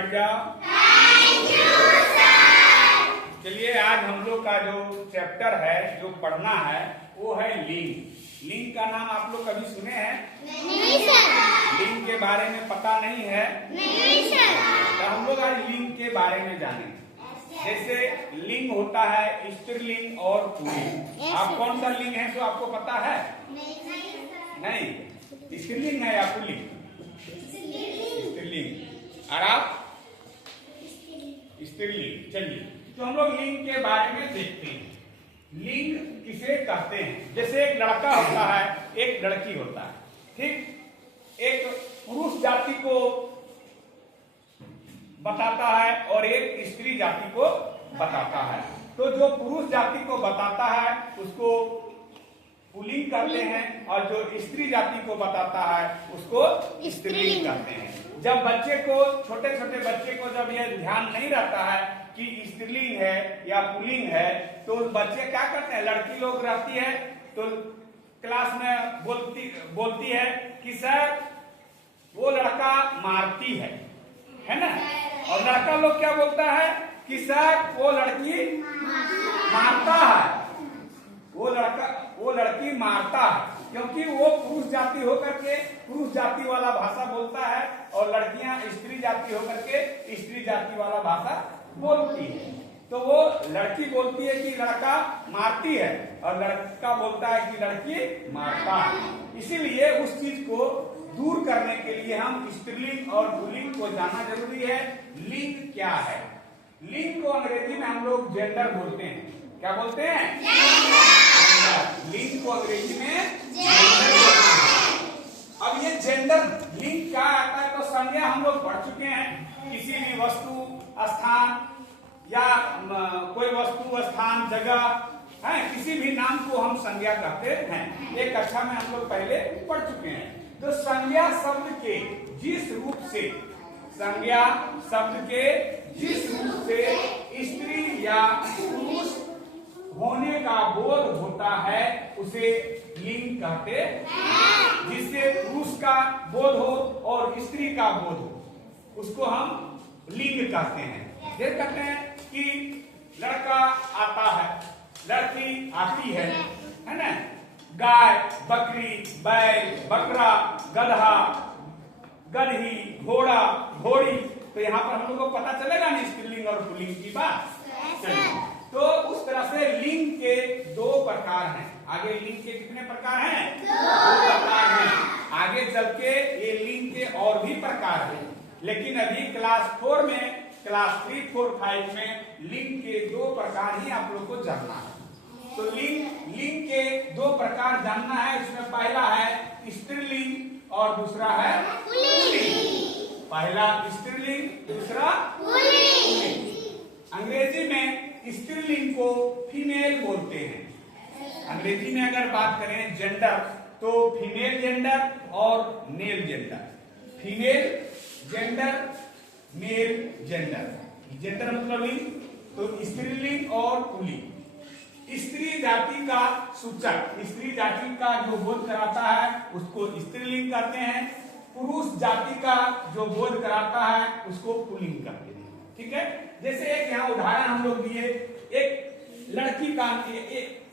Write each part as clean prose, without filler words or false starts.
बैठ जाओ। चलिए, आज हम लोग का जो चैप्टर है, जो पढ़ना है, वो है लिंग। लिंग का नाम आप लोग कभी सुने हैं? नहीं सर। लिंग के बारे में पता नहीं है? नहीं सर। तो हम लोग आज लिंग के बारे में जानेंगे। जैसे लिंग होता है स्त्रीलिंग और पुल्लिंग। आप कौन सा लिंग है तो आपको पता है? नहीं, स्त्रीलिंग है या पुल्लिंग? स्त्रीलिंग। और आप? स्त्रीलिंग। चलिए, तो हम लोग लिंग के बारे में देखते हैं। लिंग किसे कहते हैं? जैसे एक लड़का होता है, एक लड़की होता है, ठीक? एक पुरुष जाति को बताता है और एक स्त्री जाति को बताता है। तो जो पुरुष जाति को बताता है उसको पुल्लिंग कहते हैं, और जो स्त्री जाति को बताता है उसको स्त्रीलिंग कहते हैं। जब बच्चे को, छोटे छोटे बच्चे को जब यह ध्यान नहीं रहता है कि स्त्रीलिंग है या पुल्लिंग है, तो बच्चे क्या करते हैं? लड़की लोग रहती है तो क्लास में बोलती है कि सर वो लड़का मारती है ना? और लड़का लोग क्या बोलता है कि सर वो लड़की मारता है, वो लड़की मारता है, क्योंकि वो पुरुष जाति होकर के पुरुष जाति वाला भाषा बोलता है और लड़कियां स्त्री जाति होकर के स्त्री जाति वाला भाषा बोलती है। तो वो लड़की बोलती है कि लड़का मारती है और लड़का बोलता है कि लड़की मारता है। इसीलिए उस चीज को दूर करने के लिए हम स्त्रीलिंग और पुल्लिंग को जानना जरूरी है। लिंग क्या है? लिंग को अंग्रेजी में हम लोग जेंडर बोलते हैं। क्या बोलते हैं? लिंग को अंग्रेजी में जेंडर बोलते हैं। अब ये जेंडर लिंग क्या आता है? तो संज्ञा हम लोग पढ़ चुके हैं। किसी भी वस्तु, स्थान या कोई वस्तु, स्थान, जगह है, किसी भी नाम को हम संज्ञा कहते हैं। एक कक्षा में हम लोग पहले पढ़ चुके हैं। तो संज्ञा शब्द के जिस रूप से, संज्ञा शब्द के जिस रूप से स्त्री या पुरुष होने का बोध होता है उसे लिंग कहते हैं। जिससे पुरुष का बोध हो और स्त्री का बोध हो उसको हम लिंग कहते हैं। देख कहते हैं कि लड़का आता है, लड़की आती है ना? गाय, बकरी, बैल, बकरा, गधा, गधी, घोड़ा, घोड़ी। तो यहाँ पर हम लोग को पता चलेगा ना स्त्रीलिंग और पुल्लिंग की बात। तो उस तरह से लिंग के दो प्रकार हैं। आगे लिंग के कितने प्रकार हैं? दो प्रकार हैं। आगे चल के ये लिंग के और भी प्रकार हैं, लेकिन अभी क्लास 4 में, क्लास 3, 4, 5 में लिंग के दो प्रकार ही आप लोग को जानना है। तो लिंग के दो प्रकार जानना है। इसमें पहला है स्त्रीलिंग और दूसरा है पुल्लिंग। पहला स्त्रीलिंग, दूसरा पुल्लिंग। अंग्रेजी में स्त्रीलिंग को फीमेल बोलते हैं। अंग्रेजी में अगर बात करें जेंडर, तो फीमेल जेंडर और male gender. Female gender, male gender. Gender मतलब लिंग। तो स्त्रीलिंग और पुल्लिंग। स्त्री जाति का सूचक, स्त्री जाति का जो बोध कराता है उसको स्त्रीलिंग कहते हैं। पुरुष जाति का जो बोध कराता है उसको पुल्लिंग कहते हैं। ठीक है? जैसे एक यहाँ उदाहरण हम लोग दिए, एक लड़की का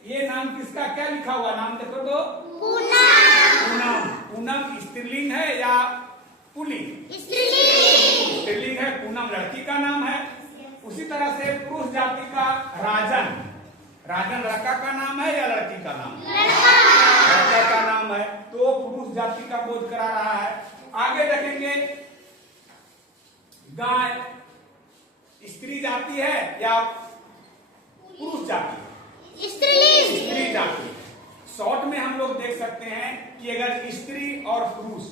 ये नाम किसका, क्या लिखा हुआ नाम देखो तो? पूनम। पूनम स्त्रीलिंग है या पुल्लिंग? स्त्रीलिंग है। पूनम लड़की का नाम है। उसी तरह से पुरुष जाति का राजन, राजन लड़का का नाम है या लड़की का नाम? लड़का का नाम है। तो पुरुष जाति का बोध करा रहा है। आगे देखेंगे, गाय स्त्री जाति है या पुरुष जाति? स्त्री जाति। शॉर्ट में हम लोग देख सकते हैं कि अगर स्त्री और पुरुष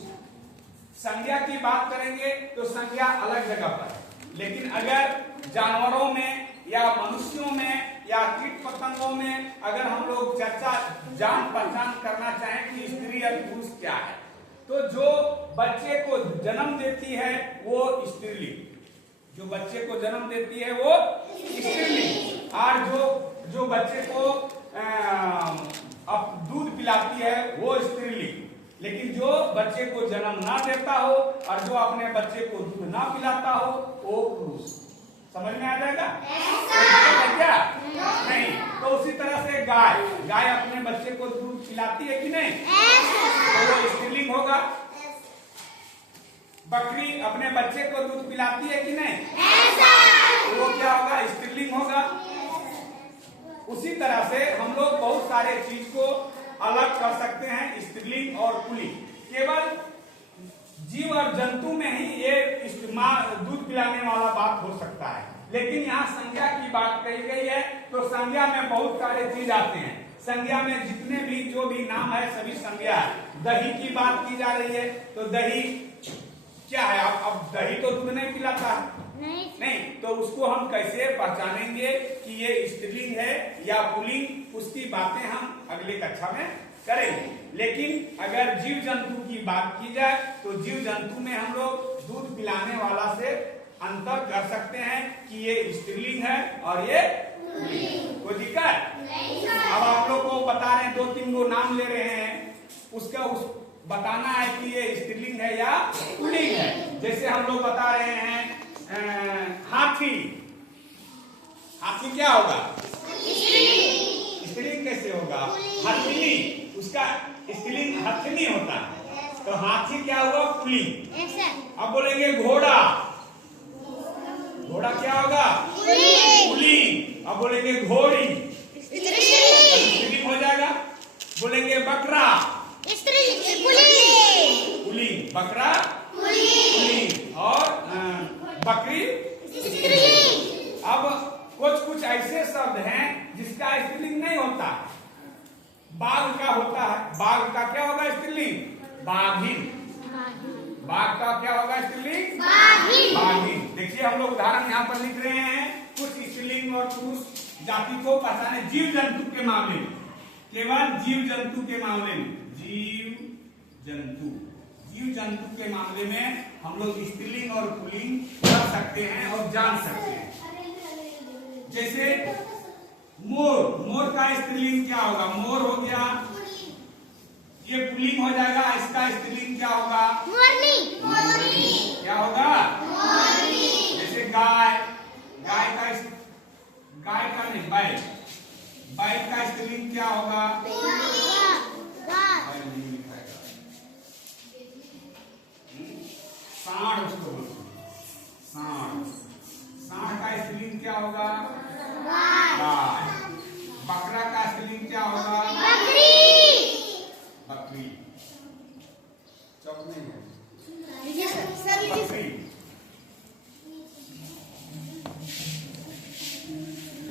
संज्ञा की बात करेंगे तो संज्ञा अलग जगह पर है, लेकिन अगर जानवरों में या मनुष्यों में या कीट पतंगों में अगर हम लोग चर्चा, जान पहचान करना चाहें कि स्त्री और पुरुष क्या है, तो जो बच्चे को जन्म देती है वो स्त्रीलिंग, जो बच्चे को जन्म देती है वो स्त्रीलिंग, और जो बच्चे को अब दूध पिलाती है वो स्त्रीलिंग, लेकिन जो बच्चे को जन्म ना देता हो और जो अपने बच्चे को दूध ना पिलाता हो वो पुरुष। समझ में आ जाएगा? क्या नहीं? तो उसी तरह से गाय अपने बच्चे को दूध पिलाती है कि नहीं? तो वो स्त्रीलिंग होगा। बकरी अपने बच्चे को दूध पिलाती है कि नहीं? तो वो क्या होगा? स्त्रीलिंग होगा। उसी तरह से हम लोग बहुत सारे चीज को अलग कर सकते हैं, स्त्रीलिंग और पुल्लिंग। केवल जीव और जंतु में ही ये दूध पिलाने वाला बात हो सकता है, लेकिन यहाँ संज्ञा की बात कही गई है तो संज्ञा में बहुत सारे चीज आते हैं। संज्ञा में जितने भी जो भी नाम है सभी संज्ञा है। दही की बात की जा रही है तो दही क्या है? अब दही तो दूध नहीं पिलाता है, नहीं, तो उसको हम कैसे पहचानेंगे कि ये स्त्रीलिंग है या पुल्लिंग? उसकी बातें हम अगले कक्षा में करेंगे। लेकिन अगर जीव जंतु की बात की जाए तो जीव जंतु में हम लोग दूध पिलाने वाला से अंतर कर सकते हैं कि ये स्त्रीलिंग है और ये पुल्लिंग। कोई दिक्कत? अब आप लोग को बता रहे हैं, 2-3 गो नाम ले रहे हैं, उसका बताना है कि ये स्त्रीलिंग है या पुल्लिंग है। जैसे हम लोग बता रहे हैं हाथी क्या होगा? स्त्रीलिंग कैसे होगा? हथनी, उसका स्त्रीलिंग हथनी होता है, तो हाथी क्या हुआ? पुल्लिंग। अब बोलेंगे घोड़ा क्या होगा? पुल्लिंग। अब बोलेंगे घोड़ी, स्त्रीलिंग हो जाएगा। बोलेंगे बकरा, पुल्लिंग, बकरा पुल्लिंग, और बकरी। अब कुछ ऐसे शब्द हैं जिसका स्त्रीलिंग नहीं होता। बाघ का होता है, बाघ का क्या होगा स्त्रीलिंग? बाघिन। बाघ का क्या होगा स्त्रीलिंग? बाघिन। देखिए हम लोग उदाहरण यहाँ पर लिख रहे हैं, कुछ स्त्रीलिंग और पुरुष जाति को पहचाने जीव जंतु के मामले में, केवल जीव जंतु के मामले में, जीव जंतु के मामले में हम लोग स्त्रीलिंग और पुल्लिंग कर सकते हैं और जान सकते हैं। जैसे मोर का स्त्रीलिंग क्या होगा? मोर हो गया, ये पुल्लिंग हो जाएगा। इसका स्त्रीलिंग क्या होगा? क्या होगा? जैसे गाय का नहीं, बैल का स्त्रीलिंग क्या होगा? सांड, उसको सांड का स्त्रीलिंग क्या होगा? गाय। बकरा का स्त्रीलिंग क्या होगा? बकरी। चौक नहीं है, बकरी।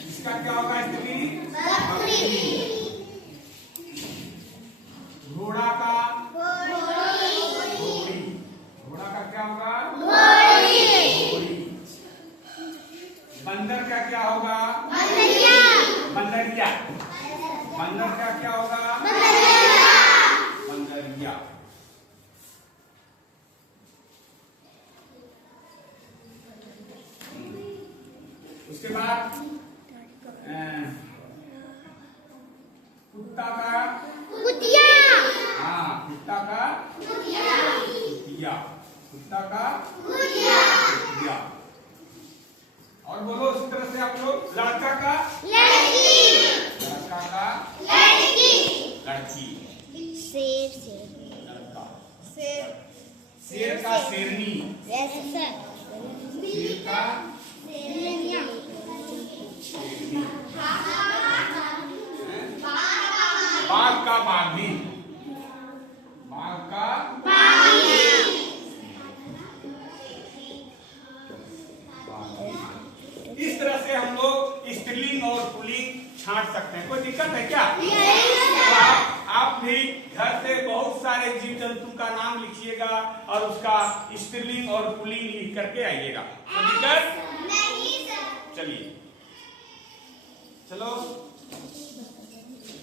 इसका क्या होगा स्त्रीलिंग? बकरी। घोड़ा का क्या होगा? घोड़ी। बंदर का क्या होगा? बंदरिया। बंदर का क्या होगा? बंदरिया। उसके बाद कुत्ता का कुतिया। हाँ, कुत्ता का कुतिया। कुत्ता का कुतिया। और बोलो उसी तरह से आप लोग, लड़का का लड़की, लड़का का लड़की, लड़की। लड़का। शेर का शेरनी, शेर का शेरनी। बाघ का बाघिन, बाघ का इस तरह से हम लोग स्त्रीलिंग और पुल्लिंग छांट सकते हैं। कोई दिक्कत है क्या? तो आप भी घर से बहुत सारे जीव जंतु का नाम लिखिएगा और उसका स्त्रीलिंग और पुल्लिंग लिख करके आइएगा। कोई दिक्कत नहीं? चलिए, चलो।